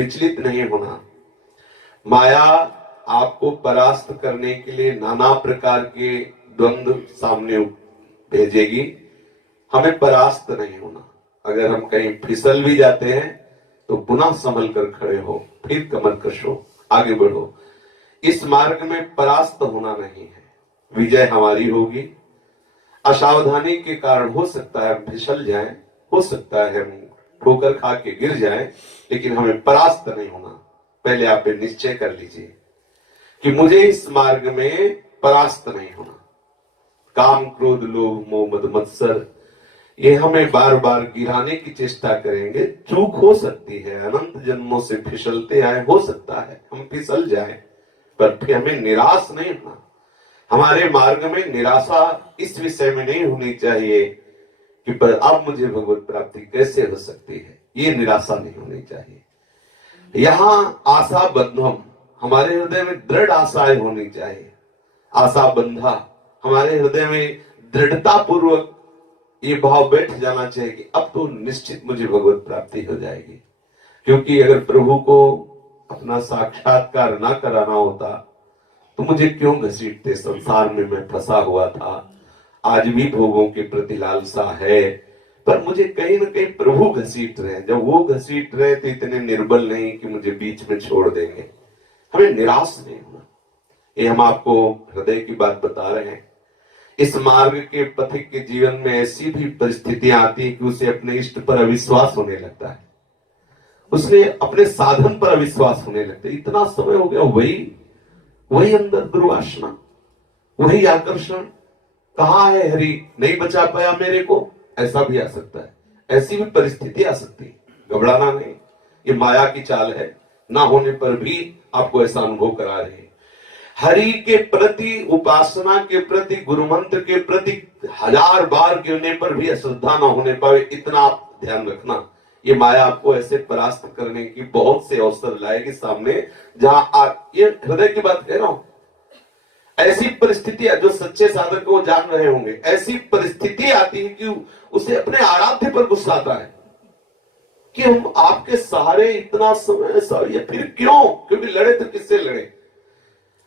विचलित नहीं होना। माया आपको परास्त करने के लिए नाना प्रकार के द्वंद्व सामने भेजेगी, हमें परास्त नहीं होना। अगर हम कहीं फिसल भी जाते हैं तो पुनः संभल कर खड़े हो, फिर कमर कशो, आगे बढ़ो। इस मार्ग में परास्त होना नहीं है, विजय हमारी होगी। असावधानी के कारण हो सकता है हम फिसल जाएं, हो सकता है हम ठोकर खा के गिर जाएं, लेकिन हमें परास्त नहीं होना। पहले आप निश्चय कर लीजिए कि मुझे इस मार्ग में परास्त नहीं होना। काम क्रोध लोभ मोह मद मत्सर ये हमें बार बार गिराने की चेष्टा करेंगे। चूक हो सकती है, अनंत जन्मों से फिसलते आए, हो सकता है हम फिसल जाएं, पर फिर हमें निराश नहीं होना। हमारे मार्ग में निराशा इस विषय में नहीं होनी चाहिए कि पर अब मुझे भगवत प्राप्ति कैसे हो सकती है, ये निराशा नहीं होनी चाहिए। यहां आशा बंधम, हमारे हृदय में दृढ़ आशाएं होनी चाहिए। आशा बंधा, हमारे हृदय में दृढ़ता पूर्वक ये भाव बैठ जाना चाहिए कि अब तो निश्चित मुझे भगवत प्राप्ति हो जाएगी। क्योंकि अगर प्रभु को अपना साक्षात्कार ना कराना होता तो मुझे क्यों घसीटते, संसार में मैं फंसा हुआ था। आज भी भोगों के प्रति लालसा है, पर मुझे कहीं ना कहीं प्रभु घसीट रहे हैं। जब वो घसीट रहे तो इतने निर्बल नहीं कि मुझे बीच में छोड़ देंगे। हमें निराश नहीं होना, ये हम आपको हृदय की बात बता रहे हैं। इस मार्ग के पथिक के जीवन में ऐसी भी परिस्थितियां आती है कि उसे अपने इष्ट पर अविश्वास होने लगता है, उसने अपने साधन पर अविश्वास होने लगता है। इतना समय हो गया, वही अंदर दुर्वासना, वही आकर्षण, कहाँ है हरि, नहीं बचा पाया मेरे को, ऐसा भी आ सकता है। ऐसी भी परिस्थिति आ सकती है, घबराना नहीं, ये माया की चाल है। ना होने पर भी आपको ऐसा अनुभव करा रही है। हरि के प्रति, उपासना के प्रति, गुरु मंत्र के प्रति 1000 बार गिरने पर भी अश्रद्धा न होने पाए, इतना आप ध्यान रखना। ये माया आपको ऐसे परास्त करने की बहुत से अवसर लाएगी सामने, जहां आप, ये हृदय की बात कह रहा हूं, ऐसी परिस्थितियां जो सच्चे साधक को जान रहे होंगे, ऐसी परिस्थिति आती है कि उसे अपने आराध्य पर गुस्सा आता है कि हम आपके सहारे इतना समय, ये फिर क्यों? क्योंकि लड़े तो किससे लड़े?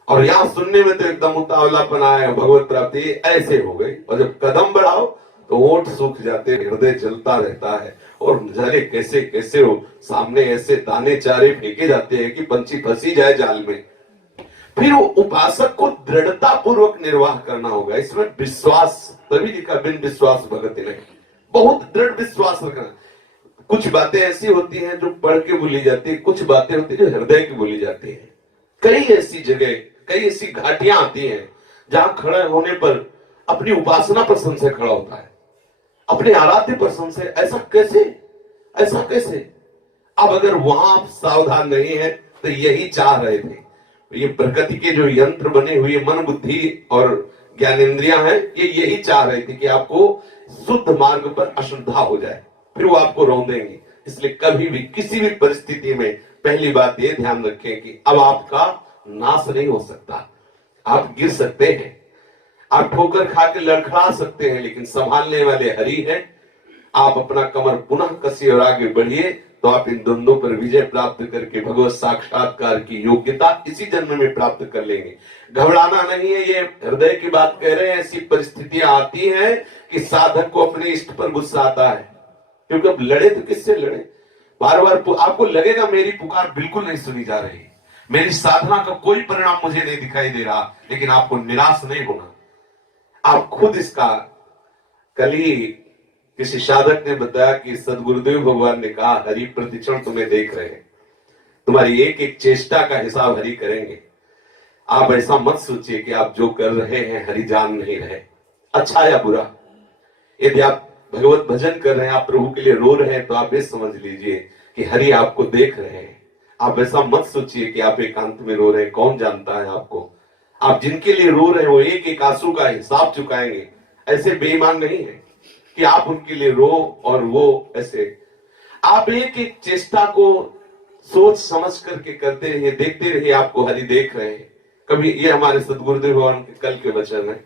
और यहां सुनने में तो एकदम उतावलापन आया, भगवत प्राप्ति ऐसे हो गई, और जब कदम बढ़ाओ तो ओठ सूख जाते, हृदय जलता रहता है, और जाने कैसे कैसे हो सामने ऐसे दाने चारे फेंके जाते हैं कि पंछी फंसी जाए जाल में। फिर उपासक को दृढ़ता पूर्वक निर्वाह करना होगा। इसमें विश्वास, तभी लिखा बिन विश्वास भगति नहीं, बहुत दृढ़ विश्वास रखना। कुछ बातें ऐसी होती हैं जो पढ़ के भूली जाती है, कुछ बातें होती है जो हृदय की भूली जाती है। कई ऐसी जगह, कई ऐसी घाटियां आती हैं जहां खड़े होने पर अपनी उपासना पर संशय खड़ा होता है, अपने आराध्य पर संशय, ऐसा कैसे, ऐसा कैसे? अब अगर वहां आप सावधान नहीं है तो यही चाह रहे थे। ये प्रकृति के जो यंत्र बने हुए मन बुद्धि और ज्ञानेंद्रियां हैं, ये यही चाह रहे थे कि आपको शुद्ध मार्ग पर अश्रद्धा हो जाए, फिर वो आपको रौंदेंगे। इसलिए कभी भी किसी भी परिस्थिति में पहली बात ये ध्यान रखें कि अब आपका नाश नहीं हो सकता। आप गिर सकते हैं, आप ठोकर खा के लड़खड़ा सकते हैं, लेकिन संभालने वाले हरि हैं। आप अपना कमर पुनः कसिए और आगे बढ़िए, तो आप इन द्वंद्वों पर विजय प्राप्त करके भगवत साक्षात्कार की योग्यता इसी जन्म में प्राप्त कर लेंगे। घबराना नहीं है, ये हृदय की बात कह रहे हैं। ऐसी परिस्थितियां आती हैं कि साधक को अपने इष्ट पर गुस्सा आता है, क्योंकि अब लड़े तो किससे लड़े? बार बार आपको लगेगा मेरी पुकार बिल्कुल नहीं सुनी जा रही, मेरी साधना का कोई परिणाम मुझे नहीं दिखाई दे रहा, लेकिन आपको निराश नहीं होना। आप खुद इसका, कल ही किसी साधक ने बताया कि सदगुरुदेव भगवान ने कहा, हरि प्रतिक्षण तुम्हें देख रहे हैं, तुम्हारी एक एक चेष्टा का हिसाब हरि करेंगे। आप ऐसा मत सोचिए कि आप जो कर रहे हैं हरि जान नहीं रहे, अच्छा या बुरा। यदि आप भगवत भजन कर रहे हैं, आप प्रभु के लिए रो रहे हैं, तो आप ये समझ लीजिए कि हरि आपको देख रहे हैं। आप ऐसा मत सोचिए कि आप एकांत में रो रहे हैं, कौन जानता है आपको। आप जिनके लिए रो रहे हैं वो एक एक आंसू का हिसाब चुकाएंगे। ऐसे बेईमान नहीं है कि आप उनके लिए रो और वो ऐसे। आप एक एक चेष्टा को सोच समझ करके करते रहिए, देखते रहिए, आपको हरि देख रहे हैं। कभी ये हमारे सदगुरुदेव भगवान के कल के वचन है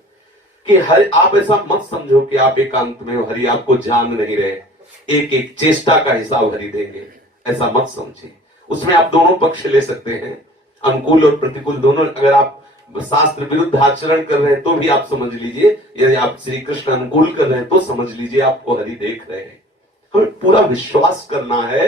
कि हरि, आप ऐसा मत समझो कि आप एकांत में हो, हरि आपको जान नहीं रहे, एक एक चेष्टा का हिसाब हरि देंगे, ऐसा मत समझिए। उसमें आप दोनों पक्ष ले सकते हैं, अनुकूल और प्रतिकूल दोनों। अगर आप शास्त्र विरुद्ध आचरण कर रहे हैं तो भी आप समझ लीजिए, यदि आप श्री कृष्ण अनुकूल कर रहे हैं तो समझ लीजिए आपको हरि देख रहे हैं। हमें पूरा विश्वास करना है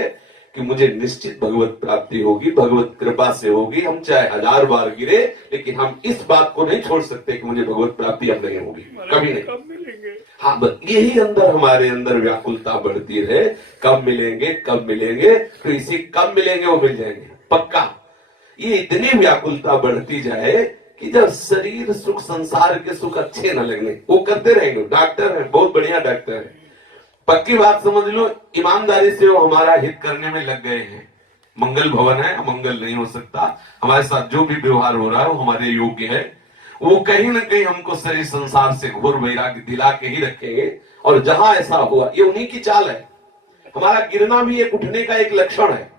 कि मुझे निश्चित भगवत प्राप्ति होगी, भगवत कृपा से होगी। हम चाहे 1000 बार गिरे, लेकिन हम इस बात को नहीं छोड़ सकते कि मुझे भगवत प्राप्ति अब नहीं होगी, कभी नहीं। कब मिलेंगे? हाँ, यही अंदर हमारे अंदर व्याकुलता बढ़ती रहे, कब मिलेंगे कब मिलेंगे, तो इसी कब मिलेंगे वो मिल जाएंगे पक्का। ये इतनी व्याकुलता बढ़ती जाए कि जब शरीर सुख, संसार के सुख अच्छे न लगने, वो करते रहेंगे। डॉक्टर है, बहुत बढ़िया डॉक्टर है, पक्की बात समझ लो, ईमानदारी से वो हमारा हित करने में लग गए हैं। मंगल भवन है, अमंगल नहीं हो सकता। हमारे साथ जो भी व्यवहार हो रहा है वो हमारे योग्य है। वो कहीं ना कहीं हमको शरीर संसार से घोर वैराग्य दिला के ही रखेंगे। और जहां ऐसा हुआ, ये उन्हीं की चाल है। हमारा गिरना भी एक उठने का एक लक्षण है।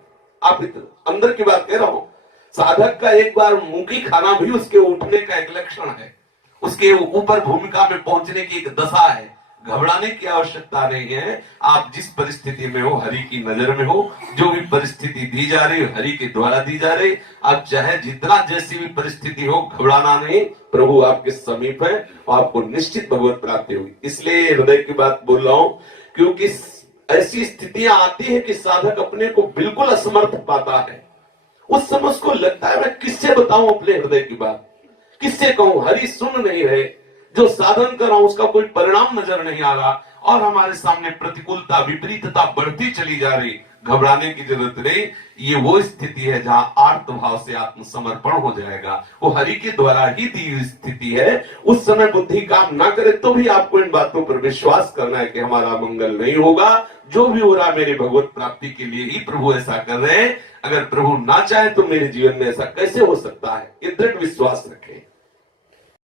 आप अंदर की बात कह रहा हूं, साधक का एक बार मुंह खाना भी उसके उठने का एक लक्षण है, उसके ऊपर भूमिका में पहुंचने की एक दशा है। घबराने की आवश्यकता नहीं है। आप जिस परिस्थिति में हो, हरि की नजर में हो, जो भी परिस्थिति दी जा रही है हरि के द्वारा दी जा रही। आप चाहे जितना जैसी भी परिस्थिति हो, घबराना नहीं, प्रभु आपके समीप है और आपको निश्चित भगवत प्राप्ति होगी। इसलिए हृदय की बात बोल रहा हूं, क्योंकि ऐसी स्थितियां आती है कि साधक अपने को बिल्कुल असमर्थ पाता है। उस समय उसको लगता है मैं किससे बताऊं अपने हृदय की बात, किससे कहूं, हरि सुन नहीं रहे, जो साधन कर रहा हूं उसका कोई परिणाम नजर नहीं आ रहा, और हमारे सामने प्रतिकूलता, विपरीतता बढ़ती चली जा रही। घबराने की जरूरत नहीं। ये वो स्थिति है जहां आर्त भाव से आत्मसमर्पण हो जाएगा। वो हरि के द्वारा ही दी हुई स्थिति है। उस समय बुद्धि काम ना करे तो भी आपको इन बातों पर विश्वास करना है कि हमारा मंगल नहीं होगा। जो भी हो रहा है मेरी भगवत प्राप्ति के लिए ही प्रभु ऐसा कर रहे हैं। अगर प्रभु ना चाहे तो मेरे जीवन में ऐसा कैसे हो सकता है, ये दृढ़ विश्वास रखें।